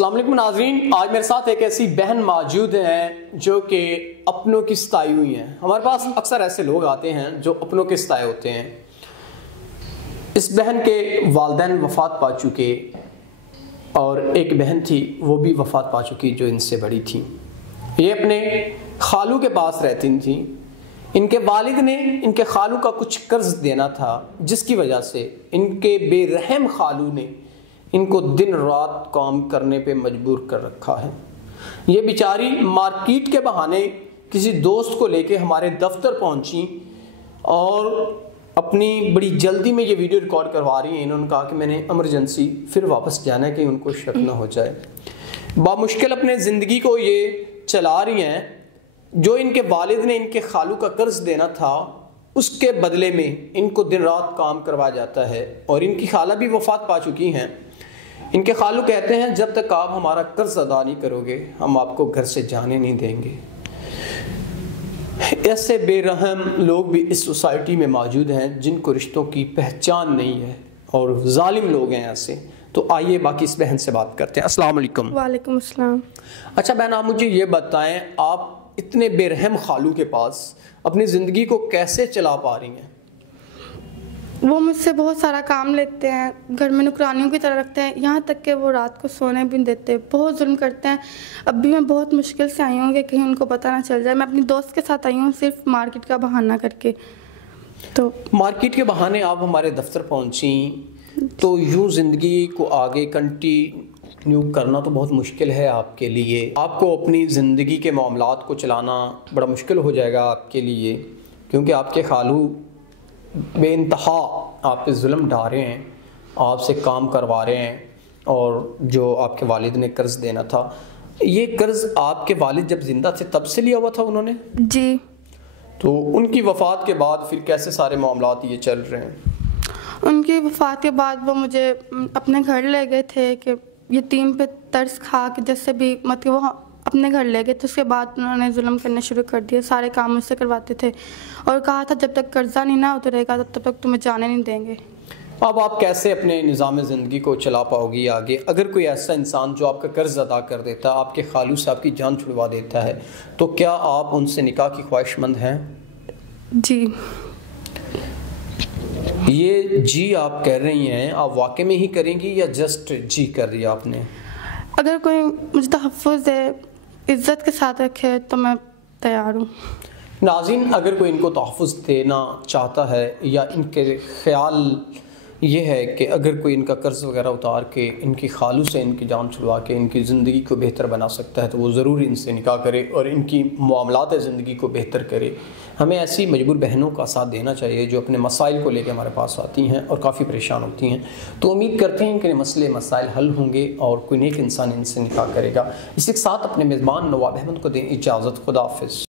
अस्सलाम वालेकुम नाज़रीन, आज मेरे साथ एक ऐसी बहन मौजूद हैं जो कि अपनों की सताई हुई हैं। हमारे पास अक्सर ऐसे लोग आते हैं जो अपनों के सताए होते हैं। इस बहन के वालिदैन वफ़ात पा चुके और एक बहन थी वो भी वफ़ात पा चुकी जो इनसे बड़ी थी। ये अपने खालू के पास रहती थी। इनके वालिद ने इनके खालू का कुछ कर्ज देना था, जिसकी वजह से इनके बेरहम खालू ने इनको दिन रात काम करने पे मजबूर कर रखा है। ये बेचारी मार्केट के बहाने किसी दोस्त को लेके हमारे दफ्तर पहुंची और अपनी बड़ी जल्दी में ये वीडियो रिकॉर्ड करवा रही हैं। इन्होंने कहा कि मैंने इमरजेंसी फिर वापस जाना है कि उनको शक न हो जाए। बामुश्किल अपने ज़िंदगी को ये चला रही हैं। जो इनके वालिद ने इनके खालू का कर्ज देना था उसके बदले में इनको दिन रात काम करवाया जाता है। और इनकी खाला भी वफ़ात पा चुकी हैं। इनके खालू कहते हैं जब तक आप हमारा कर्ज अदा नहीं करोगे हम आपको घर से जाने नहीं देंगे। ऐसे बेरहम लोग भी इस सोसाइटी में मौजूद हैं जिनको रिश्तों की पहचान नहीं है और जालिम लोग हैं ऐसे। तो आइए बाकी इस बहन से बात करते हैं। अस्सलाम वालेकुम। वालेकुम अस्सलाम। अच्छा बहन, आप मुझे ये बताएं, आप इतने बेरहम खालू के पास अपनी ज़िंदगी को कैसे चला पा रही हैं? वो मुझसे बहुत सारा काम लेते हैं, घर में नौकरानियों की तरह रखते हैं, यहाँ तक कि वो रात को सोने भी नहीं देते, बहुत जुल्म करते हैं। अब भी मैं बहुत मुश्किल से आई हूँ कि कहीं उनको पता ना चल जाए। मैं अपनी दोस्त के साथ आई हूँ सिर्फ मार्केट का बहाना करके। तो मार्केट के बहाने आप हमारे दफ्तर पहुँची, तो यूँ ज़िंदगी को आगे कंटिन्यू करना तो बहुत मुश्किल है आपके लिए। आपको अपनी ज़िंदगी के मामलात को चलाना बड़ा मुश्किल हो जाएगा आपके लिए, क्योंकि आपके खालू बेइंतहा आप पे जुल्म ढा रहे हैं, आपसे काम करवा रहे हैं। और जो आपके वालिद ने कर्ज देना था, ये कर्ज आपके वालिद जब जिंदा थे तब से लिया हुआ था उन्होंने? जी। तो उनकी वफ़ात के बाद फिर कैसे सारे मामलात ये चल रहे हैं? उनकी वफ़ात के बाद वो मुझे अपने घर ले गए थे कि यतीम पे तरस खा के जैसे भी मतलब वो अपने घर ले गए। तो उसके बाद उन्होंने जुल्म करने शुरू कर दिए, सारे काम मुझसे करवाते थे और कहा था जब तक कर्जा नहीं ना उतरेगा तब तक तुम्हें जाने नहीं देंगे। अब आप कैसे अपने निज़ाम ज़िंदगी को चला पाओगी आगे? अगर कोई ऐसा इंसान जो आपका कर्ज अदा कर देता, आपके खालू से आपकी जान छुड़वा देता है, तो क्या आप उनसे निकाह की ख्वाहिशमंद हैं? जी। ये जी आप कह रही हैं, आप वाकई में ही करेंगी या जस्ट जी कर दिया आपने? अगर कोई मुझे तहफ़्फ़ुज़ है, इज़्ज़त के साथ रखे तो मैं तैयार हूँ। नाज़रीन, अगर कोई इनको तहफ़्फ़ुज़ देना चाहता है या इनके ख़्याल ये है कि अगर कोई इनका कर्ज़ वगैरह उतार के इनकी खालू से इनकी जान छुड़वा के इनकी ज़िंदगी को बेहतर बना सकता है, तो वो ज़रूर इनसे निकाह करे और इनकी मामलात ज़िंदगी को बेहतर करे। हमें ऐसी मजबूर बहनों का साथ देना चाहिए जो अपने मसाइल को लेकर हमारे पास आती हैं और काफ़ी परेशान होती हैं। तो उम्मीद करते हैं कि मसले मसाइल हल होंगे और कोई नेक इंसान इनसे निकाह करेगा। इसी के साथ अपने मेज़बान नवाब अहमद को दें इजाज़त। खुदा हाफ़िज़।